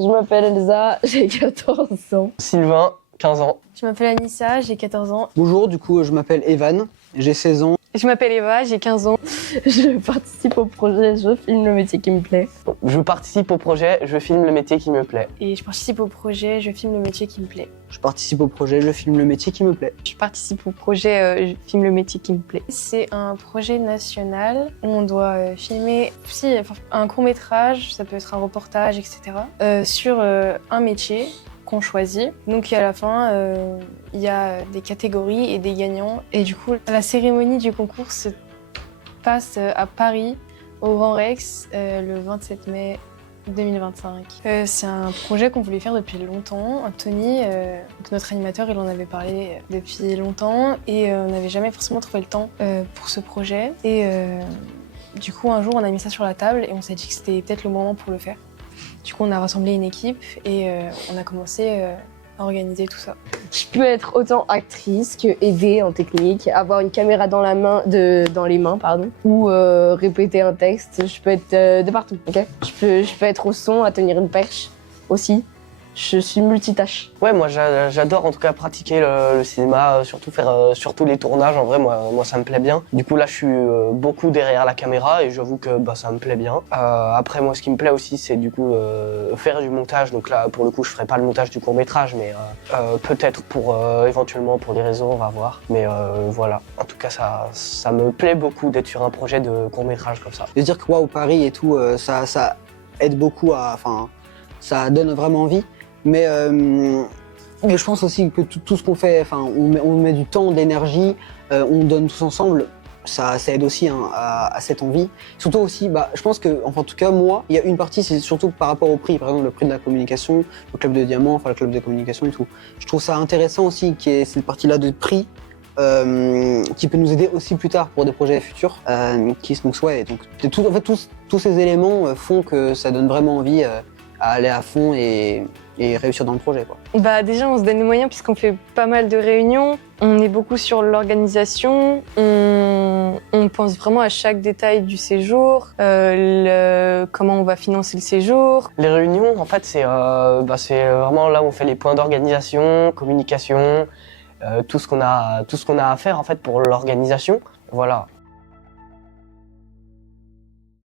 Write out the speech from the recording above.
Je m'appelle Elsa, j'ai 14 ans. Sylvain, 15 ans. Je m'appelle Anissa, j'ai 14 ans. Bonjour, du coup, je m'appelle Evan, j'ai 16 ans. Je m'appelle Eva, j'ai 15 ans. Je participe au projet, je filme le métier qui me plaît. Je participe au projet, je filme le métier qui me plaît. Et je participe au projet, je filme le métier qui me plaît. Je participe au projet, je filme le métier qui me plaît. Je participe au projet, je filme le métier qui me plaît. C'est un projet national où on doit filmer un court-métrage, ça peut être un reportage, etc. Sur un métier qu'on choisit. Donc à la fin, il y a des catégories et des gagnants. Et du coup, la cérémonie du concours se passe à Paris, au Grand Rex, le 27 mai 2025. C'est un projet qu'on voulait faire depuis longtemps. Tony, notre animateur, il en avait parlé depuis longtemps et on n'avait jamais forcément trouvé le temps pour ce projet. Et du coup, un jour, on a mis ça sur la table et on s'est dit que c'était peut-être le moment pour le faire. Du coup, on a rassemblé une équipe et on a commencé à organiser tout ça. Je peux être autant actrice que aider en technique, avoir une caméra dans les mains, ou répéter un texte. Je peux être de partout, ok. Je peux être au son, à tenir une perche aussi. Je suis multitâche. Ouais, moi j'adore en tout cas pratiquer le cinéma, surtout faire surtout les tournages. En vrai, moi ça me plaît bien. Du coup là, je suis beaucoup derrière la caméra et j'avoue que ça me plaît bien. Après, moi, ce qui me plaît aussi, c'est du coup faire du montage. Donc là, pour le coup, je ferai pas le montage du court métrage, mais peut-être pour éventuellement pour des raisons, on va voir. Mais voilà. En tout cas, ça me plaît beaucoup d'être sur un projet de court métrage comme ça. De dire que waouh, Paris et tout, ça aide beaucoup ça donne vraiment envie. Mais je pense aussi que tout ce qu'on fait, on met du temps, de l'énergie, on donne tous ensemble, ça aide aussi à cette envie. Surtout aussi, je pense que, en tout cas moi, il y a une partie, c'est surtout par rapport au prix, par exemple le prix de la communication, le club de diamant, le club de communication et tout. Je trouve ça intéressant aussi qu'il y ait cette partie-là de prix qui peut nous aider aussi plus tard pour des projets futurs. Tous ces éléments font que ça donne vraiment envie à aller à fond et réussir dans le projet, quoi. Déjà, on se donne les moyens puisqu'on fait pas mal de réunions. On est beaucoup sur l'organisation. On pense vraiment à chaque détail du séjour, comment on va financer le séjour. Les réunions, en fait, c'est vraiment là où on fait les points d'organisation, communication, tout ce qu'on a à faire en fait pour l'organisation. Voilà.